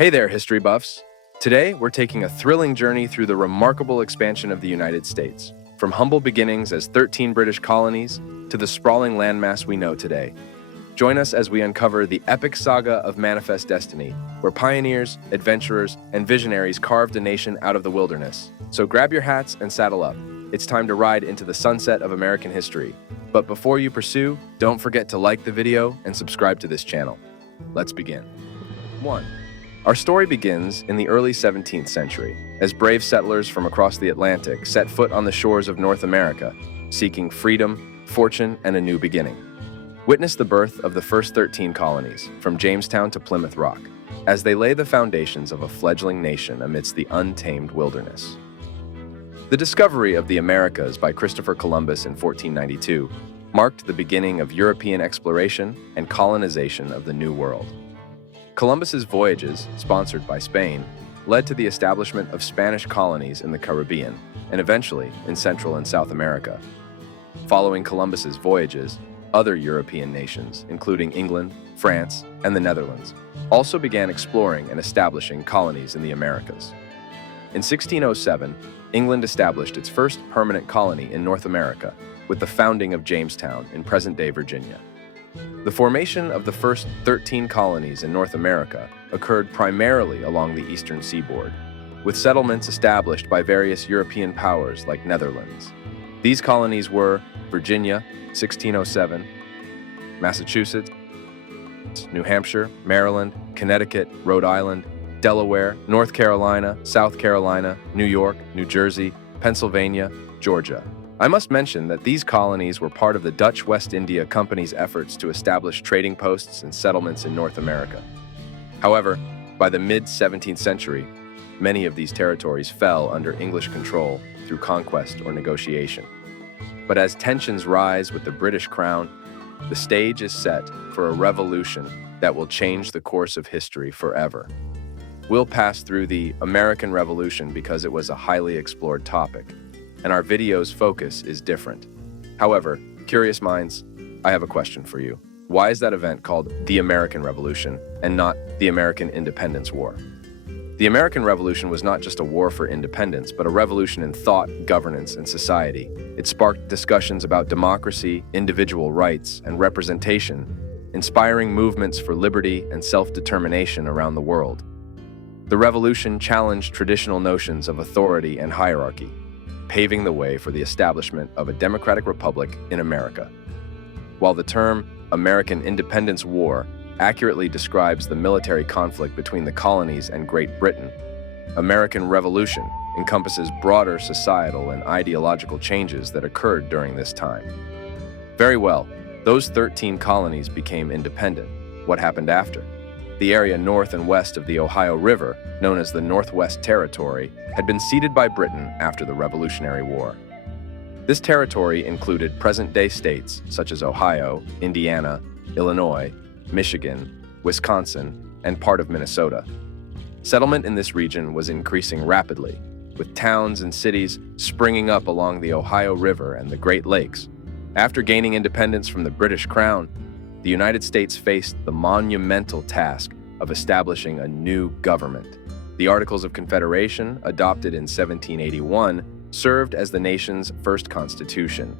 Hey there, history buffs! Today, we're taking a thrilling journey through the remarkable expansion of the United States, from humble beginnings as 13 British colonies to the sprawling landmass we know today. Join us as we uncover the epic saga of Manifest Destiny, where pioneers, adventurers, and visionaries carved a nation out of the wilderness. So grab your hats and saddle up. It's time to ride into the sunset of American history. But before you pursue, don't forget to like the video and subscribe to this channel. Let's begin. 1. Our story begins in the early 17th century, as brave settlers from across the Atlantic set foot on the shores of North America, seeking freedom, fortune, and a new beginning. Witness the birth of the first 13 colonies, from Jamestown to Plymouth Rock, as they lay the foundations of a fledgling nation amidst the untamed wilderness. The discovery of the Americas by Christopher Columbus in 1492 marked the beginning of European exploration and colonization of the New World. Columbus's voyages, sponsored by Spain, led to the establishment of Spanish colonies in the Caribbean and eventually in Central and South America. Following Columbus's voyages, other European nations, including England, France, and the Netherlands, also began exploring and establishing colonies in the Americas. In 1607, England established its first permanent colony in North America with the founding of Jamestown in present-day Virginia. The formation of the first 13 colonies in North America occurred primarily along the eastern seaboard, with settlements established by various European powers like Netherlands. These colonies were Virginia, 1607, Massachusetts, New Hampshire, Maryland, Connecticut, Rhode Island, Delaware, North Carolina, South Carolina, New York, New Jersey, Pennsylvania, Georgia. I must mention that these colonies were part of the Dutch West India Company's efforts to establish trading posts and settlements in North America. However, by the mid-17th century, many of these territories fell under English control through conquest or negotiation. But as tensions rise with the British Crown, the stage is set for a revolution that will change the course of history forever. We'll pass through the American Revolution because it was a highly explored topic, and our video's focus is different. However, curious minds, I have a question for you. Why is that event called the American Revolution and not the American Independence War? The American Revolution was not just a war for independence, but a revolution in thought, governance, and society. It sparked discussions about democracy, individual rights, and representation, inspiring movements for liberty and self-determination around the world. The revolution challenged traditional notions of authority and hierarchy, paving the way for the establishment of a democratic republic in America. While the term American Independence War accurately describes the military conflict between the colonies and Great Britain, American Revolution encompasses broader societal and ideological changes that occurred during this time. Very well, those 13 colonies became independent. What happened after? The area north and west of the Ohio River, known as the Northwest Territory, had been ceded by Britain after the Revolutionary War. This territory included present-day states such as Ohio, Indiana, Illinois, Michigan, Wisconsin, and part of Minnesota. Settlement in this region was increasing rapidly, with towns and cities springing up along the Ohio River and the Great Lakes. After gaining independence from the British Crown, the United States faced the monumental task of establishing a new government. The Articles of Confederation, adopted in 1781, served as the nation's first constitution.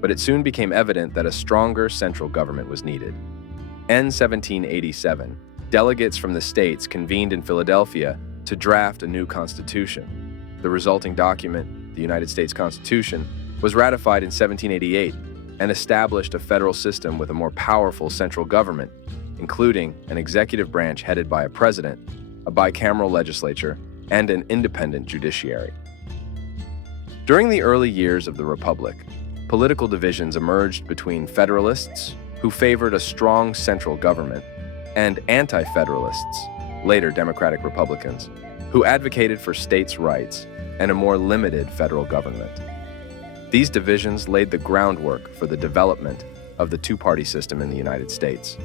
But it soon became evident that a stronger central government was needed. In 1787, delegates from the states convened in Philadelphia to draft a new constitution. The resulting document, the United States Constitution, was ratified in 1788 and established a federal system with a more powerful central government, including an executive branch headed by a president, a bicameral legislature, and an independent judiciary. During the early years of the Republic, political divisions emerged between Federalists, who favored a strong central government, and Anti-Federalists, later Democratic Republicans, who advocated for states' rights and a more limited federal government. These divisions laid the groundwork for the development of the two-party system in the United States.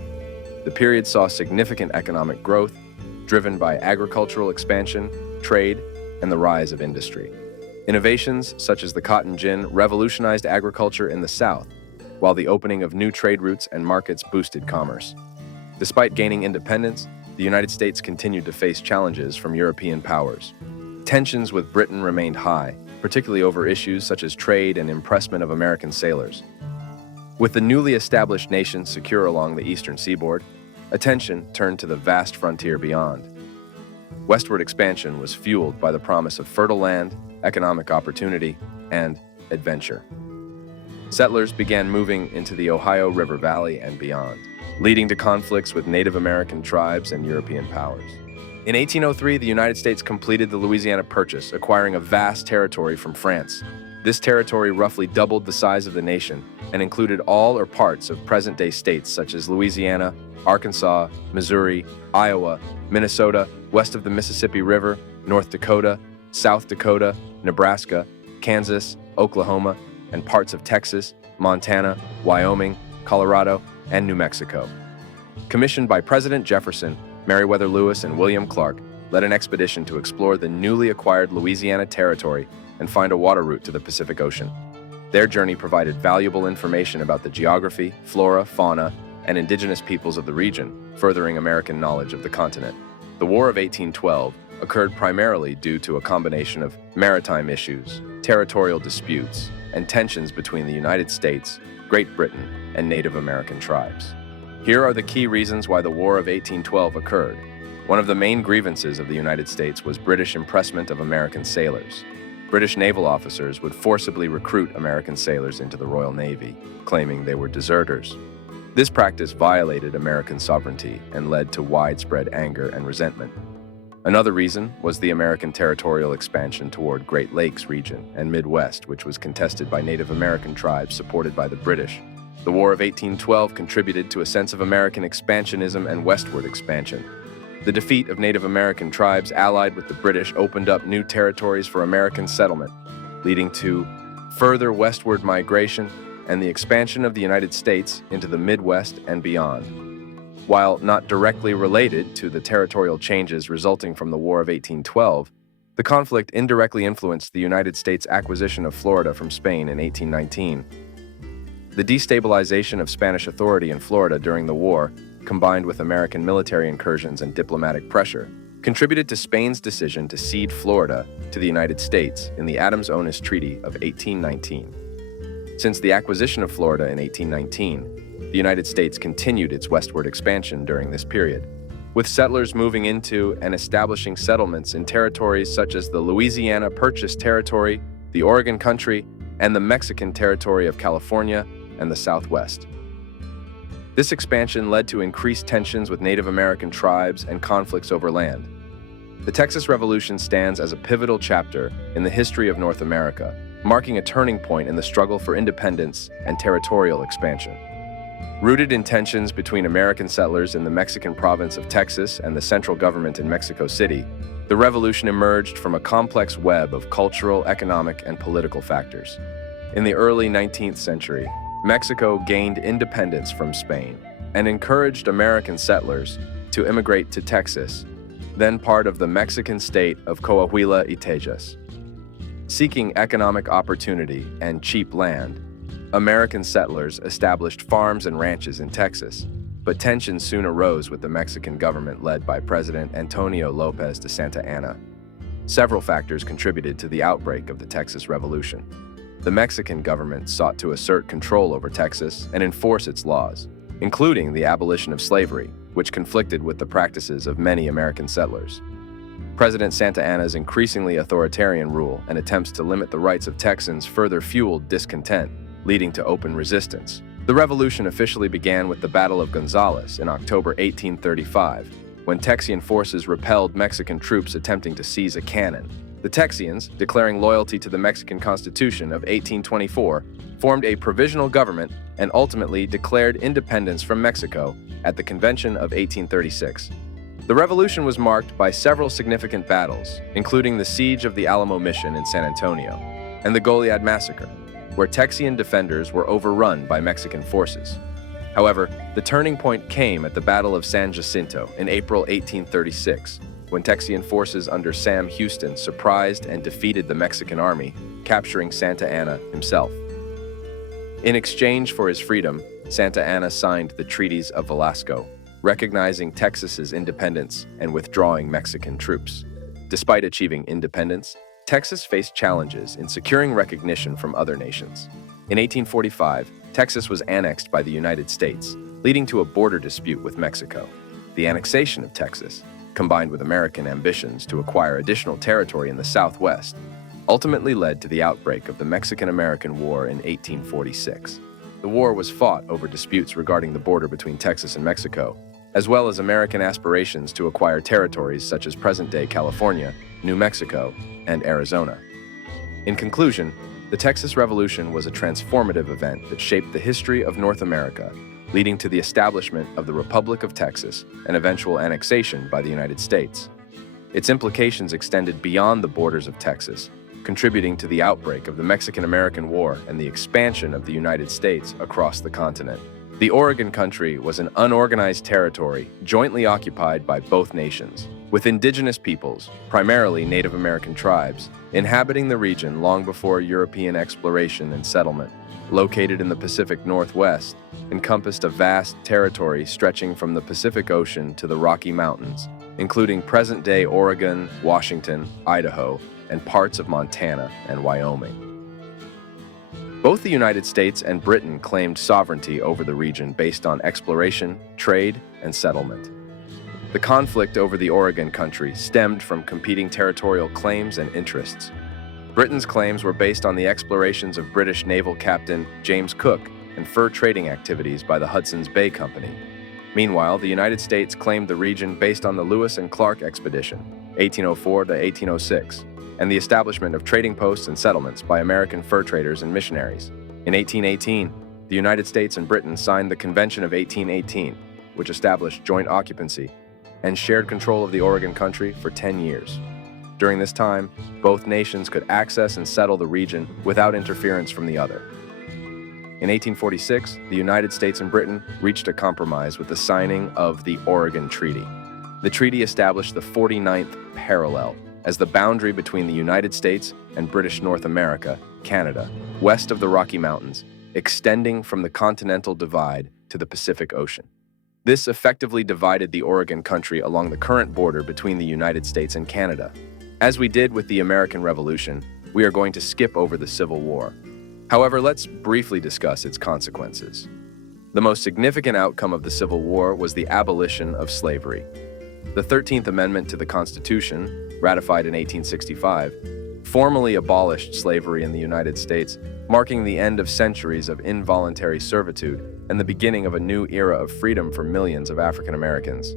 The period saw significant economic growth, driven by agricultural expansion, trade, and the rise of industry. Innovations such as the cotton gin revolutionized agriculture in the South, while the opening of new trade routes and markets boosted commerce. Despite gaining independence, the United States continued to face challenges from European powers. Tensions with Britain remained high, particularly over issues such as trade and impressment of American sailors. With the newly established nation secure along the eastern seaboard, attention turned to the vast frontier beyond. Westward expansion was fueled by the promise of fertile land, economic opportunity, and adventure. Settlers began moving into the Ohio River Valley and beyond, leading to conflicts with Native American tribes and European powers. In 1803, the United States completed the Louisiana Purchase, acquiring a vast territory from France. This territory roughly doubled the size of the nation and included all or parts of present-day states such as Louisiana, Arkansas, Missouri, Iowa, Minnesota, west of the Mississippi River, North Dakota, South Dakota, Nebraska, Kansas, Oklahoma, and parts of Texas, Montana, Wyoming, Colorado, and New Mexico. Commissioned by President Jefferson, Meriwether Lewis, and William Clark, led an expedition to explore the newly acquired Louisiana Territory and find a water route to the Pacific Ocean. Their journey provided valuable information about the geography, flora, fauna, and indigenous peoples of the region, furthering American knowledge of the continent. The War of 1812 occurred primarily due to a combination of maritime issues, territorial disputes, and tensions between the United States, Great Britain, and Native American tribes. Here are the key reasons why the War of 1812 occurred. One of the main grievances of the United States was British impressment of American sailors. British naval officers would forcibly recruit American sailors into the Royal Navy, claiming they were deserters. This practice violated American sovereignty and led to widespread anger and resentment. Another reason was the American territorial expansion toward Great Lakes region and Midwest, which was contested by Native American tribes supported by the British. The War of 1812 contributed to a sense of American expansionism and westward expansion. The defeat of Native American tribes allied with the British opened up new territories for American settlement, leading to further westward migration and the expansion of the United States into the Midwest and beyond. While not directly related to the territorial changes resulting from the War of 1812, the conflict indirectly influenced the United States' acquisition of Florida from Spain in 1819. The destabilization of Spanish authority in Florida during the war, combined with American military incursions and diplomatic pressure, contributed to Spain's decision to cede Florida to the United States in the Adams-Onis Treaty of 1819. Since the acquisition of Florida in 1819, the United States continued its westward expansion during this period, with settlers moving into and establishing settlements in territories such as the Louisiana Purchase Territory, the Oregon Country, and the Mexican Territory of California and the Southwest. This expansion led to increased tensions with Native American tribes and conflicts over land. The Texas Revolution stands as a pivotal chapter in the history of North America, marking a turning point in the struggle for independence and territorial expansion. Rooted in tensions between American settlers in the Mexican province of Texas and the central government in Mexico City, the revolution emerged from a complex web of cultural, economic, and political factors. In the early 19th century, Mexico gained independence from Spain and encouraged American settlers to immigrate to Texas, then part of the Mexican state of Coahuila y Tejas. Seeking economic opportunity and cheap land, American settlers established farms and ranches in Texas, but tensions soon arose with the Mexican government led by President Antonio López de Santa Anna. Several factors contributed to the outbreak of the Texas Revolution. The Mexican government sought to assert control over Texas and enforce its laws, including the abolition of slavery, which conflicted with the practices of many American settlers. President Santa Anna's increasingly authoritarian rule and attempts to limit the rights of Texans further fueled discontent, leading to open resistance. The revolution officially began with the Battle of Gonzales in October 1835, when Texian forces repelled Mexican troops attempting to seize a cannon. The Texians, declaring loyalty to the Mexican Constitution of 1824, formed a provisional government and ultimately declared independence from Mexico at the Convention of 1836. The revolution was marked by several significant battles, including the Siege of the Alamo Mission in San Antonio and the Goliad Massacre, where Texian defenders were overrun by Mexican forces. However, the turning point came at the Battle of San Jacinto in April 1836, when Texian forces under Sam Houston surprised and defeated the Mexican army, capturing Santa Anna himself. In exchange for his freedom, Santa Anna signed the Treaties of Velasco, recognizing Texas's independence and withdrawing Mexican troops. Despite achieving independence, Texas faced challenges in securing recognition from other nations. In 1845, Texas was annexed by the United States, leading to a border dispute with Mexico. The annexation of Texas, combined with American ambitions to acquire additional territory in the Southwest, ultimately led to the outbreak of the Mexican-American War in 1846. The war was fought over disputes regarding the border between Texas and Mexico, as well as American aspirations to acquire territories such as present-day California, New Mexico, and Arizona. In conclusion, the Texas Revolution was a transformative event that shaped the history of North America, leading to the establishment of the Republic of Texas and eventual annexation by the United States. Its implications extended beyond the borders of Texas, contributing to the outbreak of the Mexican-American War and the expansion of the United States across the continent. The Oregon Country was an unorganized territory jointly occupied by both nations, with indigenous peoples, primarily Native American tribes, inhabiting the region long before European exploration and settlement. Located in the Pacific Northwest, encompassed a vast territory stretching from the Pacific Ocean to the Rocky Mountains, including present-day Oregon, Washington, Idaho, and parts of Montana and Wyoming. Both the United States and Britain claimed sovereignty over the region based on exploration, trade, and settlement. The conflict over the Oregon Country stemmed from competing territorial claims and interests. Britain's claims were based on the explorations of British naval captain James Cook and fur trading activities by the Hudson's Bay Company. Meanwhile, the United States claimed the region based on the Lewis and Clark expedition, 1804 to 1806, and the establishment of trading posts and settlements by American fur traders and missionaries. In 1818, the United States and Britain signed the Convention of 1818, which established joint occupancy and shared control of the Oregon Country for 10 years. During this time, both nations could access and settle the region without interference from the other. In 1846, the United States and Britain reached a compromise with the signing of the Oregon Treaty. The treaty established the 49th parallel as the boundary between the United States and British North America, Canada, west of the Rocky Mountains, extending from the continental divide to the Pacific Ocean. This effectively divided the Oregon Country along the current border between the United States and Canada. As we did with the American Revolution, we are going to skip over the Civil War. However, let's briefly discuss its consequences. The most significant outcome of the Civil War was the abolition of slavery. The 13th Amendment to the Constitution, ratified in 1865, formally abolished slavery in the United States, marking the end of centuries of involuntary servitude and the beginning of a new era of freedom for millions of African Americans.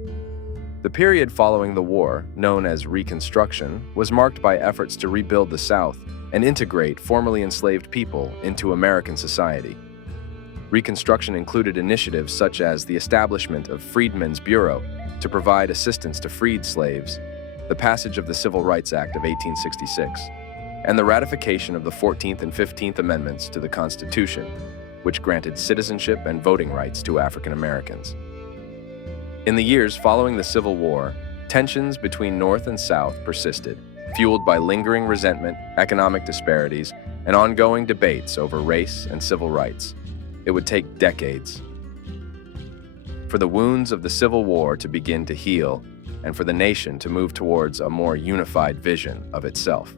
The period following the war, known as Reconstruction, was marked by efforts to rebuild the South and integrate formerly enslaved people into American society. Reconstruction included initiatives such as the establishment of Freedmen's Bureau to provide assistance to freed slaves, the passage of the Civil Rights Act of 1866, and the ratification of the 14th and 15th Amendments to the Constitution, which granted citizenship and voting rights to African Americans. In the years following the Civil War, tensions between North and South persisted, fueled by lingering resentment, economic disparities, and ongoing debates over race and civil rights. It would take decades for the wounds of the Civil War to begin to heal and for the nation to move towards a more unified vision of itself.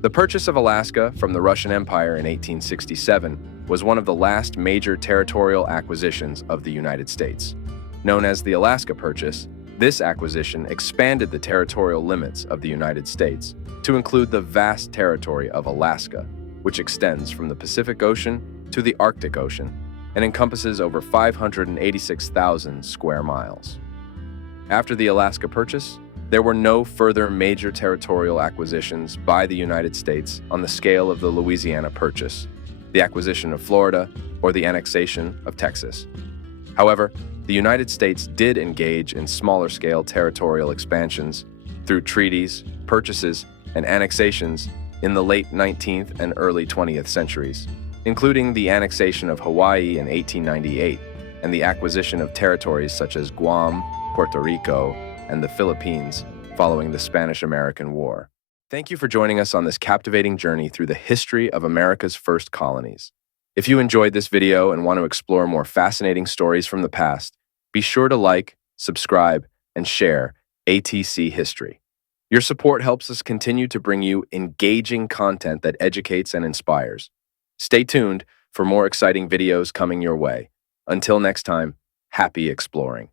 The purchase of Alaska from the Russian Empire in 1867 was one of the last major territorial acquisitions of the United States. Known as the Alaska Purchase, this acquisition expanded the territorial limits of the United States to include the vast territory of Alaska, which extends from the Pacific Ocean to the Arctic Ocean and encompasses over 586,000 square miles. After the Alaska Purchase, there were no further major territorial acquisitions by the United States on the scale of the Louisiana Purchase, the acquisition of Florida, or the annexation of Texas. However, the United States did engage in smaller-scale territorial expansions through treaties, purchases, and annexations in the late 19th and early 20th centuries, including the annexation of Hawaii in 1898 and the acquisition of territories such as Guam, Puerto Rico, and the Philippines following the Spanish-American War. Thank you for joining us on this captivating journey through the history of America's first colonies. If you enjoyed this video and want to explore more fascinating stories from the past, Be sure to like, subscribe, and share ATC History. Your support helps us continue to bring you engaging content that educates and inspires. Stay tuned for more exciting videos coming your way. Until next time, happy exploring.